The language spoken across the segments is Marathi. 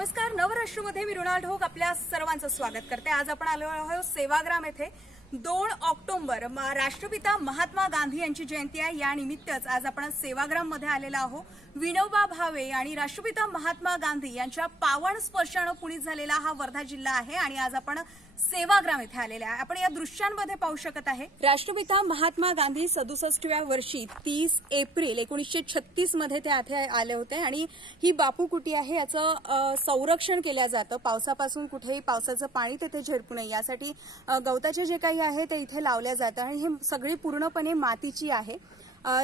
नमस्कार, नवराष्ट्रमध्ये मी मृणाल ढोक आपल्या सर्वांचं स्वागत करते। आज आपण आलो आहोत सेवाग्राम येथे 2 ऑक्टोबर राष्ट्रपिता महात्मा गांधी यांची जयंती आहे। या निमित्तच आज आपण सेवाग्राम मध्ये आलेलो आहोत। विनोबा भावे आणि राष्ट्रपिता महात्मा गांधी यांच्या पावन स्पर्शाने पुनीत झालेला हा वर्धा जिल्हा आहे आणि आज आपण सेवाग्राम येथे आलेले आहे। आपण या दृश्यांमध्ये पाहू शकत आहे राष्ट्रपिता महात्मा गांधी 67व्या वर्षी 30 एप्रिल 1936 मध्ये ते इथे आले होते आणि ही बापू कुटी आहे। याचं संरक्षण केलं जातं, पावसापासून कुठेही पावसाचं पाणी तिथे झिरपू नये यासाठी गवताचे जे काही आहे ते इथे लावले जातं आणि हे सगळी पूर्णपणे मातीची आहे।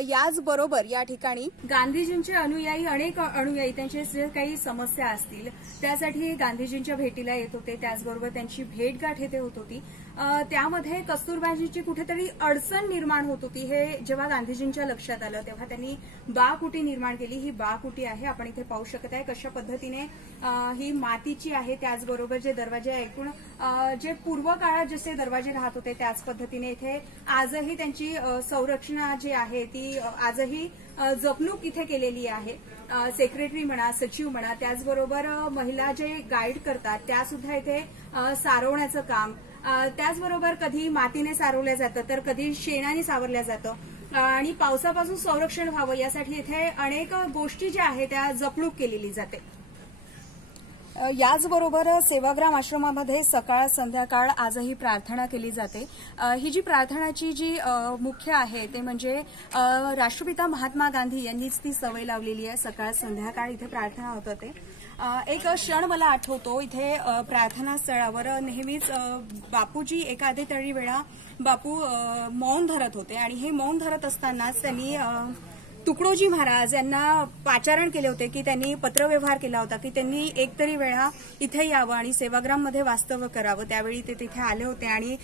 याचबरोबर या ठिकाणी गांधीजींचे अनुयायी अनेक अनुयायी त्यांचे जे काही समस्या असतील त्यासाठी गांधीजींच्या भेटीला येत होते। त्याचबरोबर त्यांची भेटगाठ येथे होत होती। त्यामध्ये कस्तुरबाजीची कुठेतरी अडचण निर्माण होत होती। हे जेव्हा गांधीजींच्या लक्षात आलं तेव्हा त्यांनी बा कुटी निर्माण केली। ही बा कुटी आहे, आपण इथे पाहू शकत आहे कशा पद्धतीने ही मातीची आहे। त्याचबरोबर जे दरवाजे ऐकून जे पूर्व काळात जसे दरवाजे राहत होते त्याच पद्धतीने इथे आजही त्यांची संरक्षण जी आहे ती आजही जपणूक इथे केलेली आहे। सेक्रेटरी म्हणा, सचिव म्हणा, त्याचबरोबर महिला जे गाईड करतात त्या सुद्धा इथे सारवण्याचं काम, त्याचबरोबर कधी मातीने सारवलं जातं तर कधी शेणाने सावरलं जातं आणि पावसापासून संरक्षण व्हावं यासाठी इथे अनेक गोष्टी ज्या आहेत त्या जपणूक केलेली जाते। याचबरोबर सेवाग्राम आश्रमामध्ये सकाळ संध्याकाळ आजही प्रार्थना केली जाते। ही जी प्रार्थनाची जी मुख्य आहे ते म्हणजे राष्ट्रपिता महात्मा गांधी यांनीच ती सवय लावलेली आहे। सकाळ संध्याकाळ इथे प्रार्थना होत होते। एक क्षण मला आठवतो, इथे प्रार्थना स्थळावर नेहमीच बापूजी एखादे तरी वेळा बापू मौन धरत होते आणि हे मौन धरत असतानाच त्यांनी तुकडोजी महाराज यांना पाचारण केले होते की त्यांनी पत्रव्यवहार केला होता की त्यांनी एकतरी वेळा इथे यावं आणि सेवाग्राममध्ये वास्तव्य करावं। त्यावेळी ते तिथे आले होते आणि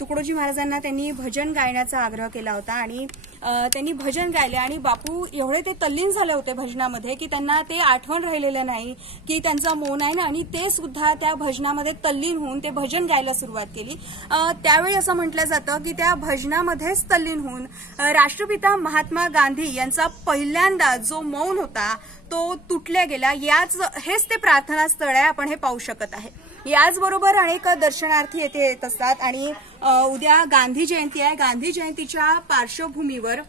तुकडोजी महाराजांना त्यांनी भजन गायण्याचा आग्रह केला होता आणि त्यांनी भजन गायले आणि बापू एवढे ते तल्लीन झाले होते भजनामध्ये की त्यांना ते आठवण राहिलेलं नाही की त्यांचा मौन आहे ना, आणि ते सुद्धा त्या भजनामध्ये तल्लीन होऊन ते भजन गायला सुरुवात केली। त्यावेळी असं म्हटलं जातं की त्या भजनामध्येच तल्लीन होऊन राष्ट्रपिता महात्मा गांधी यांचा पहिल्यांदा जो मौन होता तो तुटल्या गेला। हेच ते प्रार्थना स्थळ आहे, आपण हे पाहू शकत आहे। याचबरोबर अनेक दर्शनार्थी येथे येत असतात आणि उद्या गांधी जयंती आहे। गांधी जयंतीच्या पार्श्वभूमीवर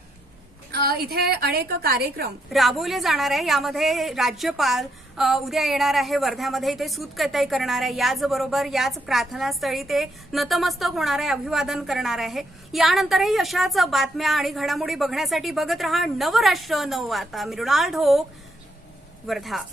इथे अनेक कार्यक्रम राबवले जाणार आहे। यामध्ये राज्यपाल उद्या येणार आहे वर्ध्यामध्ये, इथे सूतकताई करणार आहे। याचबरोबर याच प्रार्थनास्थळी ते नतमस्तक होणार आहे, अभिवादन करणार आहे। यानंतरही अशाच बातम्या आणि घडामोडी बघण्यासाठी बघत रहा नवराष्ट्र नववार्ता। मृणाल ढोक, वर्धा।